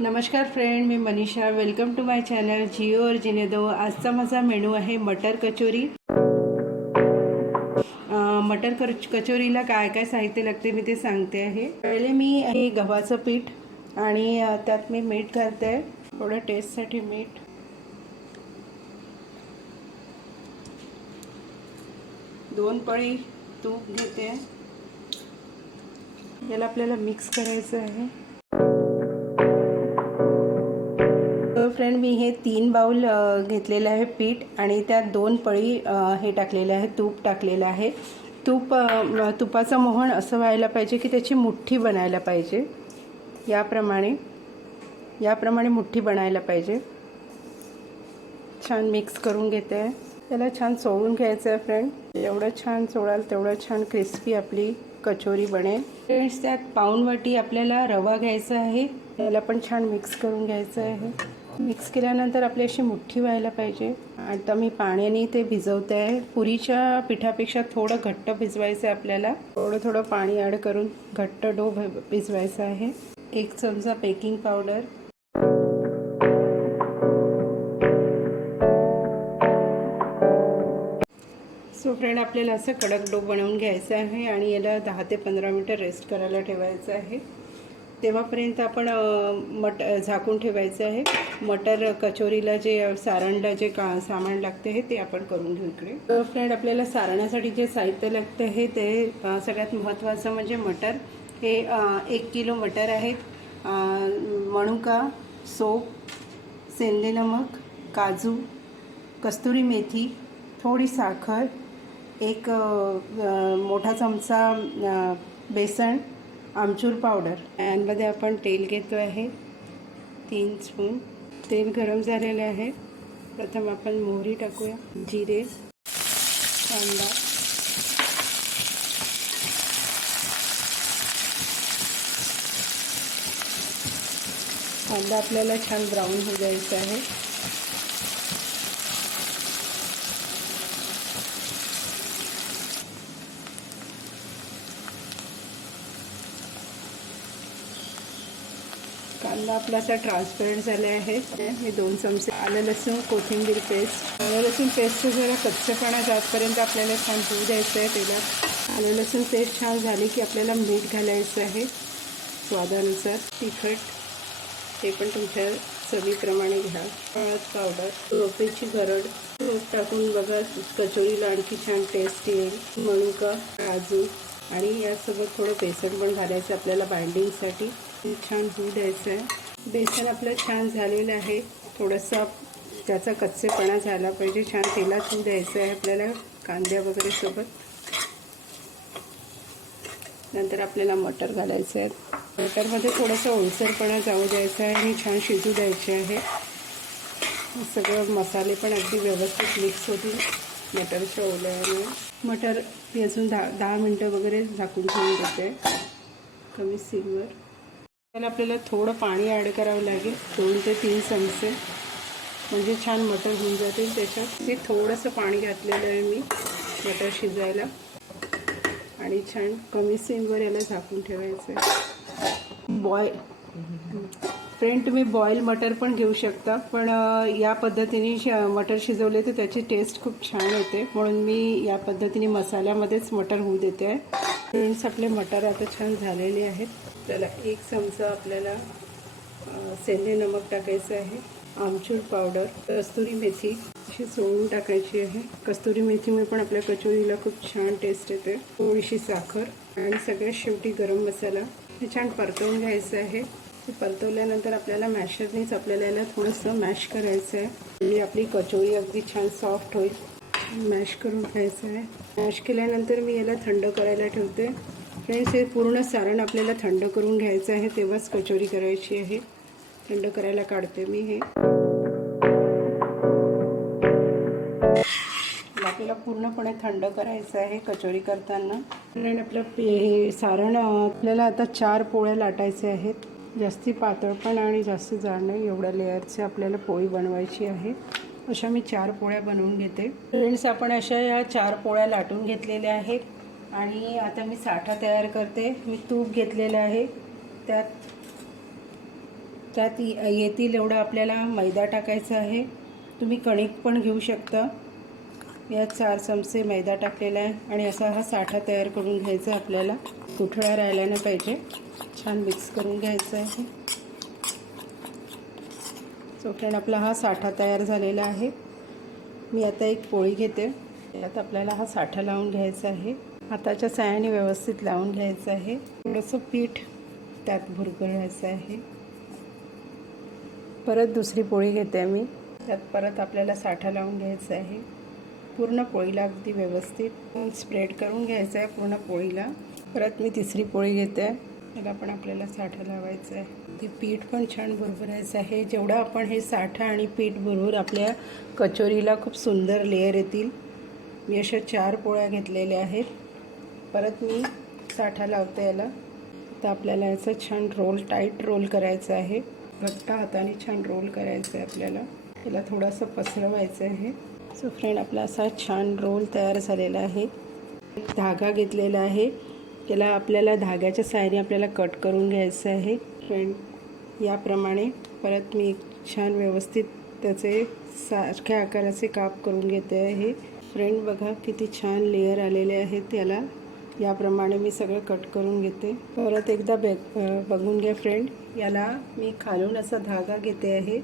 नमस्कार फ्रेंड, मी Manisha. Welcome to my channel Jiyo aur Jeene Do. आजचा माझा मेनू आहे मटर कचोरी. मटर कचोरीला काय काय साहित्य लागते मी ते सांगते आहे. पहिले मी हे गव्हाचं पीठ आणि त्यात मी मीठ घालते, थोडं टेस्टसाठी मीठ. दोन पळी तूप घेते. याला आपल्याला मिक्स करायचं आहे. फ्रेंड, मी हे 3 बाउल घेतलेलं आहे पीठ आणि त्यात 2 पळी हे टाकलेलं आहे, तूप टाकलेलं आहे. तुपाचं मोहन असं व्हायला पाहिजे की त्याची मुठ्ठी बनायला पाहिजे. याप्रमाणे मुठ्ठी बनायला पाहिजे. छान मिक्स करून घेते आहे. त्याला छान चोळून घ्यायचं आहे फ्रेंड. एवढं छान चोळाल तेवढं छान क्रिस्पी आपली कचोरी बनेल. फ्रेंड्स, त्यात पाऊण वाटी आपल्याला रवा घ्यायचा आहे. त्याला पण छान मिक्स करून घ्यायचं आहे. मिक्स केल्यानंतर आपली अशी मुठ्ठी व्हायला पाहिजे. आता मी पाण्याने ते भिजवते आहे. पुरीच्या पिठापेक्षा थोडं घट्ट भिजवायचं आहे आपल्याला. थोडं पाणी ॲड करून घट्ट डो भिजवायचा आहे. 1 चमचा बेकिंग पावडर, सो फ्रेंड, आपल्याला असं कडक डो बनवून घ्यायचं आहे आणि याला 10 ते 15 मिनटं रेस्ट करायला ठेवायचं आहे. तेव्हापर्यंत आपण झाकून ठेवायचं आहे. मटर कचोरीला जे सारणला जे सामान लागते आहे ते आपण करून घेऊ इकडे. तर फ्रेंड, आपल्याला सारणासाठी जे साहित्य लागतं आहे ते सगळ्यात महत्त्वाचं म्हणजे मटर. हे 1 किलो मटर आहेत. मनुका, सोप, सेंदे नमक, काजू, कस्तुरी मेथी, थोडी साखर, 1 मोठा चमचा बेसन, आमचूर पावडर. पॅनमध्ये आपण तेल घेतो आहे 3 स्पून. तेल गरम झालेले आहे. प्रथम आपण मोहरी टाकूया, जिरे, कांदा, आपल्याला छान ब्राऊन होऊ द्यायचा आहे. कांदा आपला असा ट्रान्सपरंट झाला आहे. हे 2 चमचे आलं लसूण कोथिंबीर पेस्ट. आलं लसूण पेस्टचं जरा कच्चेपणा जातपर्यंत आपल्याला छान होऊ द्यायचं आहे. तेलात आलं लसूण पेस्ट छान झाली की आपल्याला मीठ घालायचं आहे स्वादानुसार. तिखट ते पण तुमच्या चवीप्रमाणे घ्या. हळद पावडर, रोपेची गरड, तूप टाकून बघा कचोरीला आणखी छान टेस्ट येईल. मनुका, काजू आणि यासोबत थोडं बेसन पण घालायचं आपल्याला बाइंडिंगसाठी. छान होऊ द्यायचं आहे. बेसन आपलं छान झालेलं आहे. थोडंसं त्याचा कच्चेपणा झाला पाहिजे. छान तेलात होऊ द्यायचं आहे आपल्याला कांद्या वगैरे सोबत. नंतर आपल्याला मटर घालायचं आहे. मटरमध्ये थोडंसं ओलसरपणा जाऊ द्यायचा आहे आणि छान शिजू द्यायचे आहे. सगळं मसाले पण अगदी व्यवस्थित मिक्स होतील मटरच्या ओल्याने. मटर अजून 10 मिनटं वगैरे झाकून ठेवून देते कमी सिमवर. त्याला आपल्याला थोडं पाणी ॲड करावं लागेल, 2 ते 3 चमचे, म्हणजे छान मटर होऊन जातील त्याच्यात. ते थोडंसं पाणी घातलेलं आहे मी मटर शिजायला आणि छान कमी सिमवर याला झाकून ठेवायचं आहे. फ्रेंड, तुम्ही बॉईल मटर पण घेऊ शकता, पण या पद्धतीने मटर शिजवले तर त्याची टेस्ट खूप छान येते. म्हणून मी या पद्धतीने मसाल्यामध्येच मटर होऊ देते आहे. फ्रेंड्स, आपले मटर आता छान झालेले आहेत. त्याला 1 चमचा आपल्याला सेंदे नमक टाकायचं आहे. आमचूर पावडर, कस्तुरी मेथी अशी सोडून टाकायची आहे. कस्तुरी मेथीमुळे पण आपल्या कचोरीला खूप छान टेस्ट येते. थोडीशी साखर आणि सगळ्यात शेवटी गरम मसाला. हे छान परतवून घ्यायचं आहे. ते परतवल्यानंतर आपल्याला मॅशरनेच आपल्याला याला थोडंसं मॅश करायचं आहे. म्हणजे आपली कचोरी अगदी छान सॉफ्ट होईल. मॅश करून घ्यायचं आहे. मॅश केल्यानंतर मी याला थंड करायला ठेवते. फ्रेंड्स, हे पूर्ण सारण आपल्याला थंड करून घ्यायचं आहे, तेव्हाच कचोरी करायची आहे. थंड करायला काढते मी हे. आपल्याला पूर्णपणे थंड करायचं आहे कचोरी करताना. आणि आपलं हे सारण आपल्याला आता 4 पोळ्या लाटायचे आहेत. जास्ती पातळ पण आणि जास्त जाड नाही, एवढ्या लेअरचे आपल्याला पोळी बनवायची आहे. अशा मी 4 पोळ्या बनवून घेते. फ्रेंड्स, आपण अशा या 4 पोळ्या लाटून घेतलेल्या आहेत आणि आता मी साठा तयार करते. मी तूप घेतलेलं आहे, त्यात त्यात येतील एवढं आपल्याला मैदा टाकायचा आहे. तुम्ही कणिक पण घेऊ शकता. यात 4 चमचे मैदा टाकलेला आहे आणि असा हा साठा तयार करून घ्यायचा आपल्याला. गुठळा राहिला नाही पाहिजे. छान मिक्स करून घ्यायचं आहे. सो फ्रेंड, आपला हा साठा तयार झालेला आहे. मी आता एक पोळी घेते. त्यात आपल्याला हा साठा लावून घ्यायचा आहे. हाताच्या साहाय्याने व्यवस्थित लावून घ्यायचं आहे. थोडंसं पीठ त्यात भुरभरायचं आहे. परत दुसरी पोळी घेते मी. त्यात परत आपल्याला साठा लावून घ्यायचा आहे. पूर्ण पोळीला अगदी व्यवस्थित स्प्रेड करून घ्यायचं आहे पूर्ण पोळीला. परत मी तिसरी पोळी घेते. त्याला पण आपल्याला साठा लावायचा आहे. ते पीठ पण छान भुरभरायचं आहे. जेवढं आपण हे साठा आणि पीठ भुरभूर आपल्या कचोरीला खूप सुंदर लेअर येतील. मी अशा 4 पोळ्या घेतलेल्या आहेत. परत मी साठा लावते याला. तर आपल्याला याचं छान टाईट रोल करायचं आहे. घट्ट हाताने छान रोल करायचं आहे आपल्याला. याला थोडंसं पसरवायचं आहे. सो फ्रेंड, आपला असा छान रोल तयार झालेला आहे. एक धागा घेतलेला आहे. त्याला आपल्याला धाग्याच्या साहाय्याने आपल्याला कट करून घ्यायचं आहे. फ्रेंड, याप्रमाणे परत मी छान व्यवस्थित त्याचे सारख्या आकाराचे काप करून घेते आहे. फ्रेंड, बघा किती छान लेअर आलेले आहेत. त्याला याप्रमाणे मी सगळं कट करून घेते. परत एकदा बघून घ्या फ्रेंड. याला मी खालून असा धागा घेते आहे.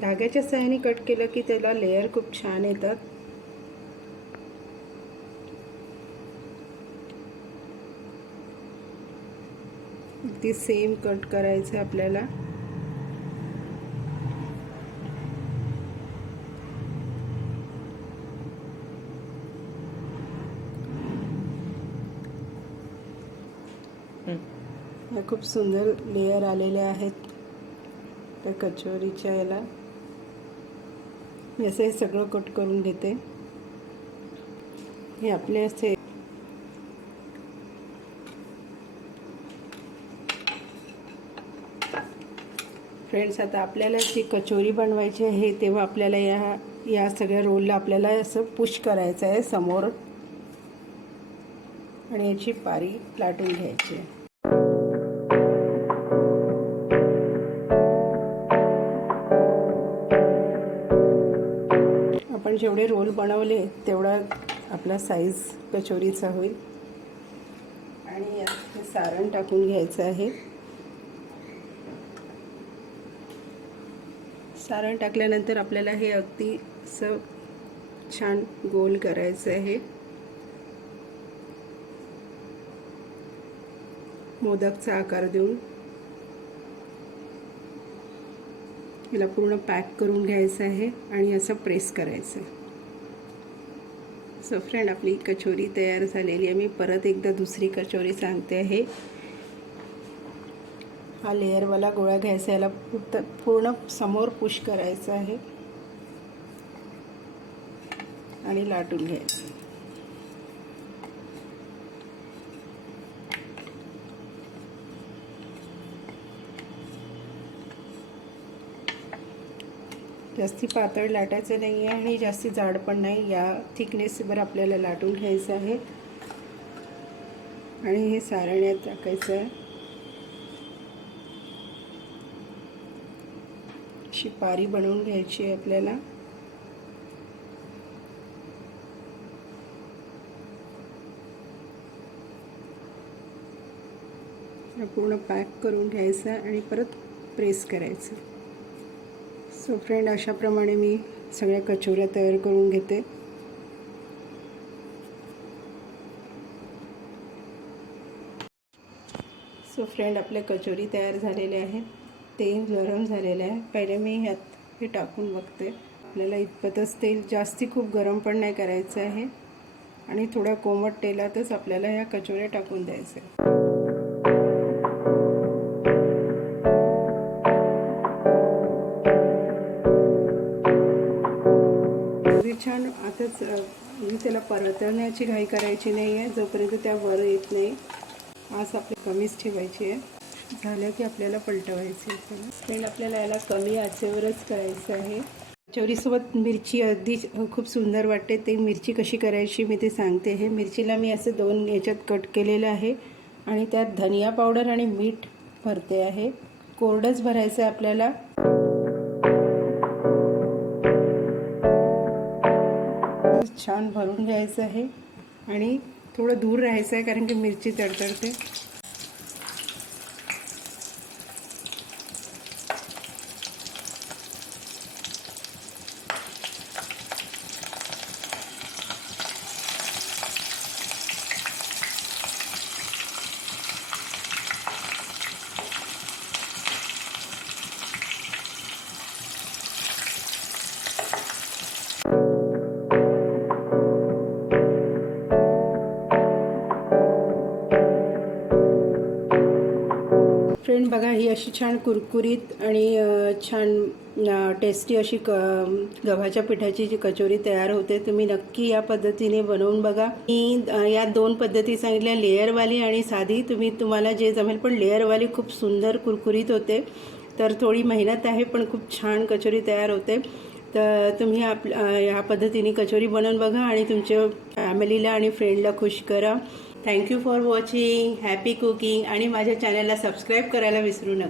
धाग्याच्या साहाय्याने कट केलं की त्याला लेअर खूप छान येतात. अगदी सेम कट करायचं आपल्याला. खूप सुंदर लेअर आलेले आहेत त्या कचोरीच्या याला. मी असं हे सगळं कट करून घेते. हे आपले असे फ्रेंड्स, आता आपल्याला जी कचोरी बनवायची आहे तेव्हा आपल्याला या सगळ्या रोलला आपल्याला असं पुश करायचं आहे समोर आणि याची पारी लाटून घ्यायची आहे. आपण जेवढे रोल बनवले तेवढा आपला साईज कचोरीचा होईल. आणि यात हे सारण टाकून घ्यायचं आहे. सारण टाकल्यानंतर आपल्याला हे अगदी असं छान गोल करायचं आहे. मोदकचा आकार देऊन याला पूर्ण पॅक करून घ्यायचं आहे आणि असं प्रेस करायचं. सो फ्रेंड, आपली कचोरी तयार झालेली आहे. मी परत एकदा दुसरी कचोरी सांगते आहे. हा लेअरवाला गोळा घ्यायचा. याला पूर्ण समोर पुश करायचं आहे आणि लाटून घ्यायचं. जास्ती पातळ लाटायचं नाही आहे आणि जास्ती जाड पण नाही. या थिकनेसवर आपल्याला लाटून घ्यायचं आहे आणि हे सारण यात टाकायचं आहे. अशी पारी बनवून घ्यायची आहे आपल्याला. पूर्ण पॅक करून घ्यायचं आणि परत प्रेस करायचं. सो फ्रेंड, अशाप्रमाणे मी सगळ्या कचोऱ्या तयार करून घेते. सो फ्रेंड, आपल्या कचोरी तयार झालेल्या आहेत. तेल गरम झालेलं आहे. पहिले मी ह्यात हे टाकून बघते. आपल्याला इतपतच तेल, जास्ती खूप गरम पण नाही करायचं आहे आणि थोड्या कोमट तेलातच आपल्याला ह्या कचोऱ्या टाकून द्यायच्या. छान. आताच त्याला परतण्याची घाई करायची नाही आहे जोपर्यंत त्या वर येत नाही. आज आपली कमीच ठेवायची आहे. झालं की आपल्याला पलटवायची आहे. फ्रेंड, आपल्याला याला कमी आचेवरच करायचं आहे. कचोरीसोबत मिरची अगदी खूप सुंदर वाटते. ते मिरची कशी करायची मी ते सांगते. हे मिरचीला मी असे 2 याच्यात कट केलेलं आहे आणि त्यात धनिया पावडर आणि मीठ भरते आहे. कोरडंच भरायचं आहे आपल्याला. छान भरून घ्यायचं आहे आणि थोडं दूर राहायचं आहे कारण की मिरची तडतडते. फ्रेंड बघा, ही अशी छान कुरकुरीत आणि छान टेस्टी अशी गव्हाच्या पिठाची जी कचोरी तयार होते. तुम्ही नक्की या पद्धतीने बनवून बघा. मी या दोन पद्धती सांगितल्या, लेअरवाली आणि साधी. तुम्हाला जे जमेल, पण लेअरवाली खूप सुंदर कुरकुरीत होते. तर थोडी मेहनत आहे पण खूप छान कचोरी तयार होते. तर तुम्ही ह्या पद्धतीने कचोरी बनवून बघा आणि तुमच्या फॅमिलीला आणि फ्रेंडला खुश करा. Thank you for watching. Happy cooking. आणि माझ्या चॅनलला सबस्क्राईब करायला विसरू नका.